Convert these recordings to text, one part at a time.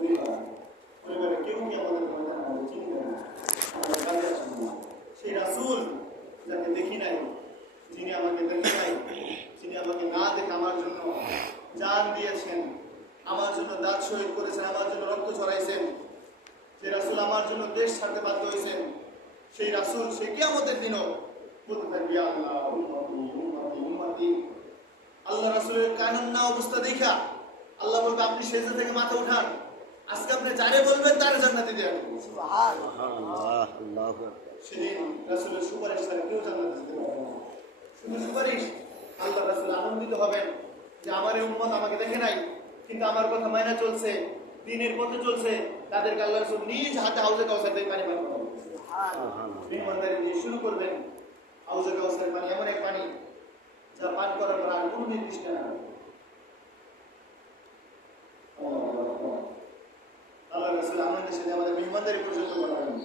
পরিবারে কেউ কি আমাদের চিনবে না, আমাদের কাজে আসবে না। সেই রাসূল যাকে দেখি নাই, যিনি আমাকে দেখে নাই, যিনি আমাকে না দেখে আমার জন্য জান দিয়েছেন, আমার জন্য দাঁত শহীদ করেছেন, আমার জন্য রক্ত ঝরাইছেন, যে রাসূল আমার জন্য দেশ ছাড়তে বাধ্য হয়েছেন, সেই রাসূল সে কিয়ামতের দিনও বলতে থাকবে আল্লাহ উম্মতি উম্মতি উম্মতি। আল্লাহ রাসূলের কান্না অবস্থা দেখা আল্লাহ বলবে আপনি সেজদা থেকে মাথা উঠান, আজকে আপনি যারে বলবেন তার জান্নাতে দিয়ে আসবেন। সুবহানাল্লাহ। সেদিন রাসূলের সুপারিশ ছাড়া কেউ জান্নাতে যেতে পারবে না। শুধু সুপারিশ। আল্লাহ রাসূল আনন্দিত হবেন যে আমার এই উম্মত আমাকে দেখে নাই, কিন্তু আমার কথা মাইনা চলছে, দ্বীনের পথে চলছে, তাদেরকে আল্লাহ রাসূল নিজ হাতে হাউজে কাউসার থেকে পানি পান করাবেন। সুবহানাল্লাহ। মেহমানদারি দিয়ে শুরু করবেন। হাউজে কাউসারের পানি এমন এক পানি যা পান করার পর আর কোনো নির্দিষ্ট না। আল্লাহ রাসূল আনন্দের সাথে আমাদের মেহমানদারি পর্যন্ত করাবেন।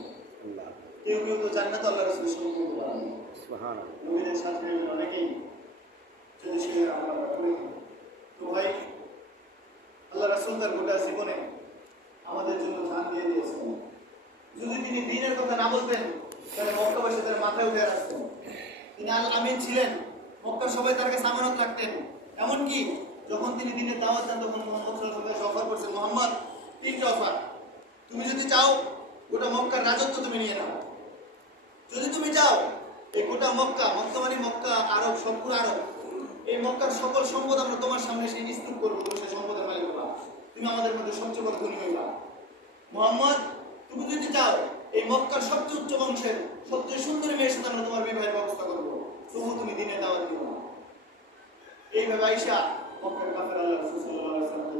কেউ কেউ তো জান্নাত আল্লাহ রাসূলের সঙ্গে করতে পারেন। সুবহানাল্লাহ। নবীদের সাথে অনেকেই যদি সে আমরা করি। তো ভাই আল্লাহ রাসূল তার গোটা জীবনে আমাদের জন্য জান দিয়ে দিয়েছেন। যদি তিনি দ্বীনের কথা না বলতেন তাহলে মক্কাবাসী তার মাথায় উঠে আসতেন। তিনি আল আমিন ছিলেন, মক্কার সবাই তার কাছে আমানত রাখতেন। এমনকি যখন তিনি দ্বীনের দাওয়াত দেন তখন মুহাম্মদ সাল্লাল্লাহু আলাইহি ওয়াসাল্লাম অফার করছেন, মুহাম্মদ তিনটা অফার, তুমি যদি চাও গোটা মক্কার রাজত্ব তুমি নিয়ে নাও, যদি তুমি চাও এই গোটা মক্কা, মক্কা মানে মক্কা আরব, সম্পূর্ণ আরব, এই মক্কার সকল সম্পদ আমরা তোমার সামনে সেই স্তূপ করবো, তুমি সেই সম্পদের মালিক হবা, তুমি আমাদের মধ্যে সবচেয়ে বড় ধনী হইবা। মুহাম্মদ তুমি যদি চাও এই মক্কার সবচেয়ে উচ্চ বংশের সবচেয়ে সুন্দরী মেয়ের সাথে আমরা তোমার বিবাহের ব্যবস্থা করবো, তবু তুমি দিনের দাওয়াত দিবা। এইভাবে আয়েশা মক্কার কাফের আল্লাহ রাসূল সাল্লাল্লাহু আলাইহি ওয়াসাল্লাম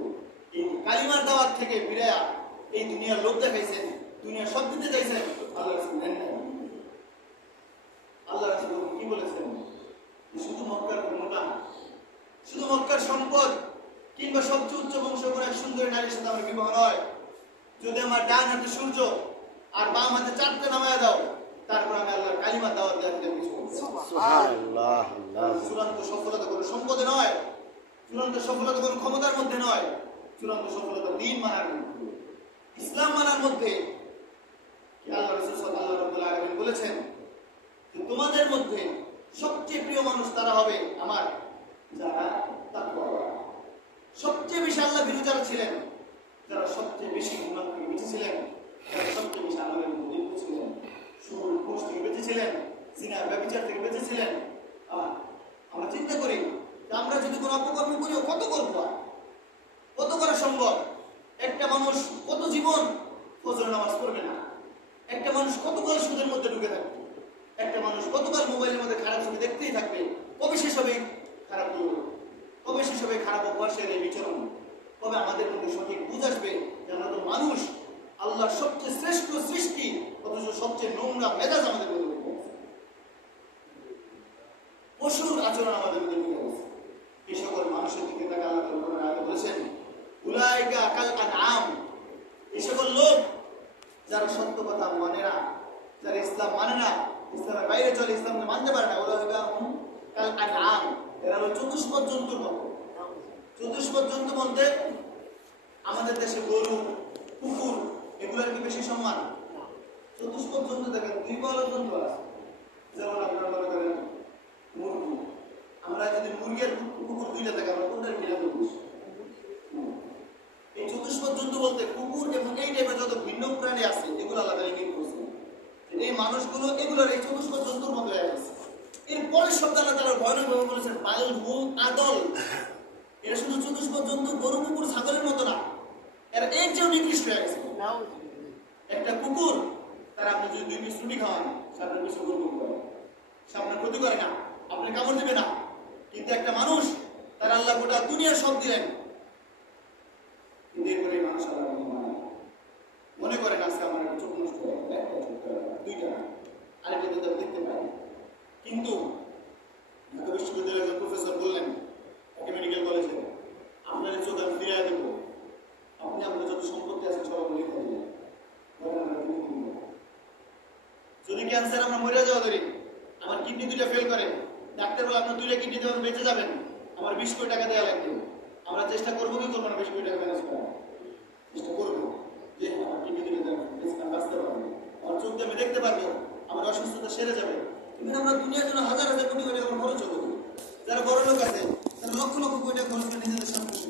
এই কালিমার দাওয়াত থেকে বিরায়া এই দুনিয়ার লোক দেখাইছেন, দুনিয়ার সব দিতে চাইছেন, আল্লাহ রাসূল দেন না। আল্লাহ রাসূল কি বলেছেন? শুধু মক্কার ক্ষমতা, শুধু মক্কার সম্পদ কিংবা সবচেয়ে উচ্চ বংশ কোনো এক সুন্দরী নারীর সাথে আমার বিবাহ নয়। যদি আমার ডান হাতে সূর্য আর বাম হাতে চাঁদকে নামায়া দাও, তারপর আমি আল্লাহর কালিমার দাওয়াত দেওয়ার জন্য কিছু করব। সুবহানাল্লাহ। চূড়ান্ত সফলতা কোনো সম্পদে নয়, চূড়ান্ত সফলতা কোনো ক্ষমতার মধ্যে নয়, চূড়ান্ত সফলতা দ্বীন মানার মধ্যে, ইসলাম মানার মধ্যে। কি আল্লাহ রাসূল সাল্লাল্লাহু রাব্বুল আলামিন বলেছেন যে তোমাদের মধ্যে সবচেয়ে প্রিয় মানুষ তারা হবে আমার যারা তাকওয়াওয়ালা। সবচেয়ে বেশি আল্লাহ ভীরু যারা ছিলেন, যারা সবচেয়ে বেশি গুনাহ থেকে বেঁচেছিলেন, যারা সবচেয়ে বেশি আল্লাহর মধ্যে লিপ্ত ছিলেন, সুদ ঘুষ থেকে বেঁচেছিলেন, জিনা ব্যভিচার থেকে বেঁচেছিলেন। আমরা চিন্তা করি যে আমরা যদি কোনো অপকর্ম করি কত করবো, কত করা সম্ভব? একটা মানুষ কত জীবন ফজর নামাজ পড়বে না, একটা মানুষ কতকাল সুদের মধ্যে ঢুকে থাকবে, একটা মানুষ কতকাল মোবাইলের মধ্যে খারাপ ছবি দেখতেই থাকবে, কবে শেষ হবে খারাপ দৌড়, কবে শেষ হবে খারাপ অভ্যাসের এই বিচরণ, কবে আমাদের মধ্যে সঠিক বুঝ আসবে যে আমরা তো মানুষ, আল্লাহর সবচেয়ে শ্রেষ্ঠ সৃষ্টি, অথচ সবচেয়ে নোংরা মেজাজ আমাদের মধ্যে ঢুকে গেছে, পশুর আচরণ আমাদের মধ্যে ঢুকে গেছে। এই সকল মানুষের দিকে তাকে আল্লাহ তাআলা আয়াতে বলেছেন উলাইকা কাল আনআম, এই সকল লোক যারা সত্য কথা মানে না, যারা ইসলাম মানে না, ইসলামের বাইরে চলে, ইসলামকে মানতে পারে না, উলাইকা কাল আনআম, এরা হলো চতুষ্পদ জন্তুর মতো। চতুষ্পদ জন্তু বলতে আমাদের দেশে গরু, কুকুর এগুলোর কি বেশি সম্মান? চতুষ্পদ জন্তু দেখেন দুই পাওয়ার জন্তু আছে, যেমন আপনারা মনে করেন মুরগি, আমরা যদি মুরগির কুকুর দুইটা থাকে আমরা কোনটার কিনা করবো? এই চতুষ্পদ জন্তু বলতে কুকুর এবং এই টাইপের যত ভিন্ন প্রাণী আছে এগুলো আলাদা ইঙ্গিত করছে। এই মানুষগুলো এগুলোর এই চতুষ্পদ জন্তুর মতো হয়ে গেছে। এরপরের শব্দ আল্লাহ তাআলা ভয়ানকভাবে বলেছেন বাল হুম আদল, এরা শুধু চতুষ্পদ জন্তু গরু কুকুর ছাগলের মতো না, এরা এর চেয়েও নিকৃষ্ট হয়ে গেছে। একটা কুকুর তার আপনি যদি 2 পিস রুটি খাওয়ান সামনে পিছু গরু করে, সামনে ক্ষতি করে না, আপনি কামড় দেবে না। কিন্তু একটা মানুষ তার আল্লাহ গোটা দুনিয়ার সব দিলেন, কিন্তু এরপরে মানুষ আল্লাহ মনে করেন আজকে আমার একটা চোখ নষ্ট হয়ে গেল, একটা চোখ দুইটা, আরেকটা তো দেখতে পাই। কিন্তু ঢাকা বিশ্ববিদ্যালয়ের প্রফেসর বললেন ঢাকা মেডিকেল কলেজে, আপনার চোখ আমি ফিরিয়ে দেবো, আপনি আপনার যত সম্পত্তি আছে সব আপনি লিখে দিলেন, যদি ক্যান্সার আমরা মরে যাওয়া ধরি, আমার কিডনি দুইটা ফেল করে, ডাক্তার বলে আপনার 2টা কিডনি দেবেন বেঁচে যাবেন, আমার 20 কোটি টাকা দেওয়া লাগবে, আমরা চেষ্টা করবো কি করবো না 20 কোটি টাকা ম্যানেজ করার চেষ্টা করবো। পারবো, আমার অসুস্থতা সেরে যাবে। এখানে আমরা দুনিয়ার জন্য হাজার হাজার কোটি কোটি টাকা খরচ করবো। যারা বড় লোক আছে তারা লক্ষ লক্ষ কোটি টাকা খরচ করে নিজেদের স্বাস্থ্য